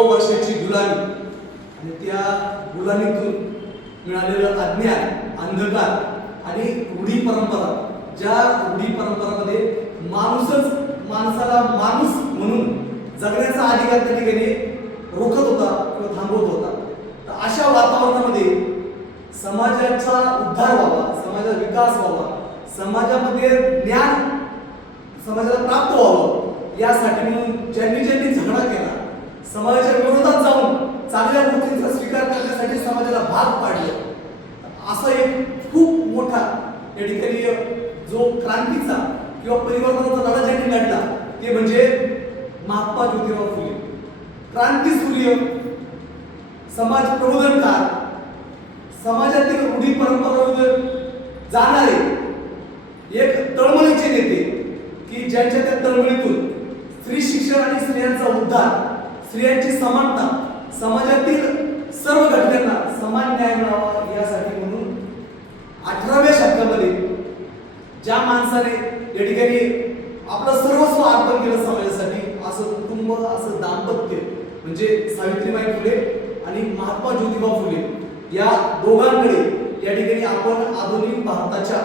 100 वर्षाची गुलामी आणि त्या गुलामीतून मिळालेलं अज्ञान, अंधकार आणि रूढी परंपरा, ज्या रूढी परंपरामध्ये माणूसच माणसाला माणूस म्हणून जगण्याचा अधिकार त्या ठिकाणी रोखत होता किंवा थांबवत होता. तर अशा वातावरणामध्ये समाजाचा उद्धार व्हावा, समाजाचा विकास व्हावा, समाजामध्ये ज्ञान समाजाला प्राप्त व्हावं, यासाठी म्हणून ज्यांनी ज्यांनी झगडा केला, समाजाच्या विरोधात जाऊन चांगल्या गोष्टींचा स्वीकार करण्यासाठी समाजाला भाग पाडलं, असा एक खूप मोठा या ठिकाणी जो क्रांतीचा किंवा परिवर्तनाचा लढा ज्यांनी लढला ते म्हणजे महात्मा ज्योतिराव फुले. क्रांतीसूर्य, समाज प्रबोधनकार, समाजातील रूढी परंपरेवर जाणारे एक तळमळीचे नेते की ज्यांच्या त्या तळमळीतून स्त्री शिक्षण आणि स्त्रियांचा उद्धार, स्त्रियांची समानता, समाजातील सर्व घटकांना समान न्याय मिळावा यासाठी म्हणून 18व्या शतकामध्ये ज्या माणसाने या ठिकाणी आपलं सर्वस्व अर्पण केलं समाजासाठी, असं कुटुंब, असं दाम्पत्य म्हणजे सावित्रीबाई फुले आणि महात्मा ज्योतिबा फुले या दोघांकडे या ठिकाणी आपण आधुनिक भारताच्या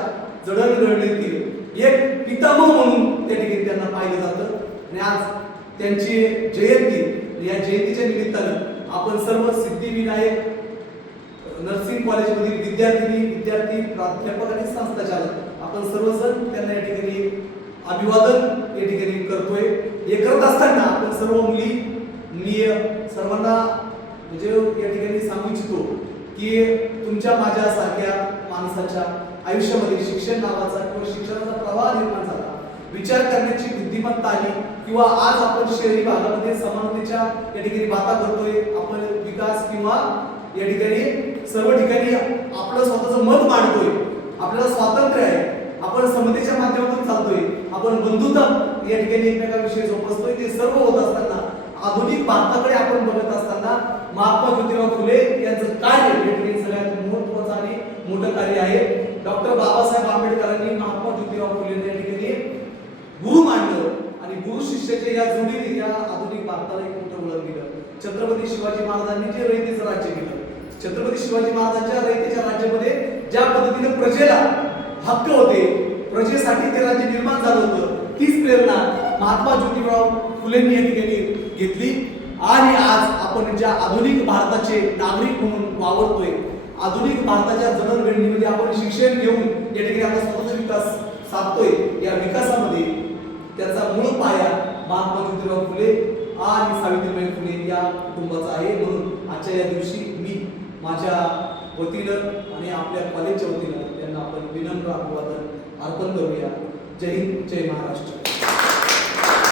जडणघडणीतील एक पितामह म्हणून त्या ठिकाणी त्यांना पाहिलं जातं. आणि आज त्यांची जयंती, या जयंतीच्या निमित्तानं आपण सर्व सिद्धिविनायक नर्सिंग कॉलेजमधील विद्यार्थिनी, विद्यार्थी, प्राध्यापक आणि संस्थाचालक आपण सर्वजण त्यांना या ठिकाणी अभिवादन या ठिकाणी करतोय. हे करत असताना आपण सर्व मुली, मी सर्वांना म्हणजे या ठिकाणी सांगू इच्छितो की तुमच्या माझ्यासारख्या माणसाच्या आयुष्यामध्ये शिक्षण नावाचा किंवा शिक्षणाचा प्रवाह निर्माण झाला, विचार करण्याची बुद्धिमत्ता आली, किंवा आज आपण शहरी भागामध्ये समानतेच्या या ठिकाणी बाता करतोय, आपण विकास किंवा या ठिकाणी सर्व ठिकाणी आपलं स्वतःचं मत मांडतोय, आपल्याला स्वातंत्र्य आहे, आपण समतेच्या माध्यमातून चालतोय, आपण बंधुता या ठिकाणी एकमेकांविषयी जोपासतोय. ते सर्व होत असताना आधुनिक भारताकडे आपण बघत असताना महात्मा ज्योतिराव फुले यांचं कार्य या ठिकाणी सगळ्यात महत्त्वाचं आणि मोठं कार्य आहे. डॉक्टर बाबासाहेब आंबेडकरांनी महात्मा ज्योतिराव फुले या ठिकाणी गुरु मानलं आणि गुरु शिष्याच्या या जोडीने या आधुनिक भारताला एक मोठं वळण दिलं. छत्रपती शिवाजी महाराजांनी जे रयतेचं राज्य केलं, छत्रपती शिवाजी महाराजांच्या रयतेच्या राज्यामध्ये ज्या पद्धतीने प्रजेला हक्क होते, प्रजेसाठी ते राज्य निर्माण झालं होतं, तीच प्रेरणा महात्मा ज्योतिराव फुलेंनी या ठिकाणी घेतली. आणि आज आपण ज्या आधुनिक भारताचे नागरिक म्हणून वावरतोय, आधुनिक भारताच्या जडणघडणीमध्ये आपण शिक्षण घेऊन या ठिकाणी आपला स्वतःचा विकास साधतोय. या विकासामध्ये त्याचा मूळ पाया महात्मा ज्योतिराव फुले आणि सावित्रीबाई फुले या कुटुंबाचा आहे. म्हणून आजच्या या दिवशी मी माझ्या वतीनं आणि आपल्या कॉलेजच्या वतीनं त्यांना आपण विनम्र अभिवादन अर्पण करूया. जय हिंद, जय महाराष्ट्र.